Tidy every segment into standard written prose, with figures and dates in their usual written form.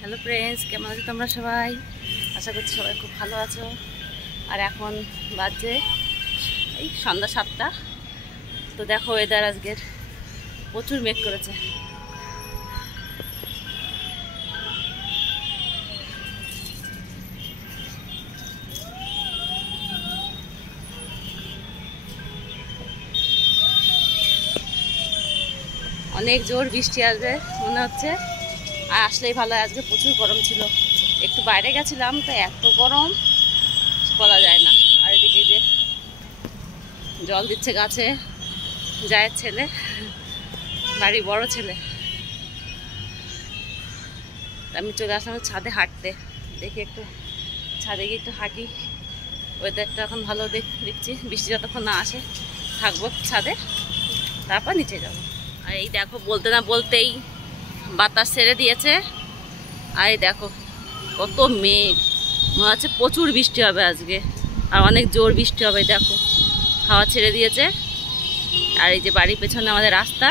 Hello friends, কেমন আছো তোমরা সবাই? আশা করছি সবাই খুব ভালো আছো। আর এখন বাজে এই সন্ধ্যা 7টা। তো দেখো ওয়েদার আজকের প্রচুর মেঘ করেছে। অনেক জোর বৃষ্টি আসবে মনে হচ্ছে। আর আসলেই ভালো হয়, আজকে প্রচুর গরম ছিল। একটু বাইরে গেছিলাম তো এত গরম বলা যায় না। আর এদিকে যে জল দিচ্ছে গাছে জায়ের ছেলে, বাড়ি বড় ছেলে। আমি চলে আসলাম ছাদে হাঁটতে, দেখি একটু ছাদে গিয়ে একটু হাঁটি। ওয়েদারটা এখন ভালো দেখছি, বৃষ্টি যতক্ষণ না আসে থাকবো ছাদে, তারপর নিচে যাবো। আর এই দেখো বলতে না বলতেই বাতাস ছেড়ে দিয়েছে। আর এই দেখো কত মেঘ, মনে হচ্ছে প্রচুর বৃষ্টি হবে আজকে, আর অনেক জোর বৃষ্টি হবে। দেখো হাওয়া ছেড়ে দিয়েছে। আর এই যে বাড়ির পেছনে আমাদের রাস্তা,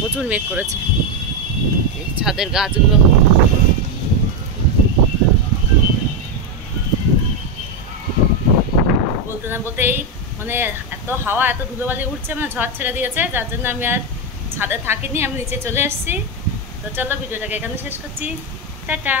প্রচুর মেঘ করেছে। এই ছাদের গাছগুলো বলতে না বলতেই মানে এত হাওয়া, এত ধুলোবালি উঠছে, মানে ঝড় ছেড়ে দিয়েছে, যার জন্য আমি আর ছাদে থাকিনি, আমি নিচে চলে এসেছি। তো চলো ভিডিওটাকে এখানে শেষ করছি, টাটা।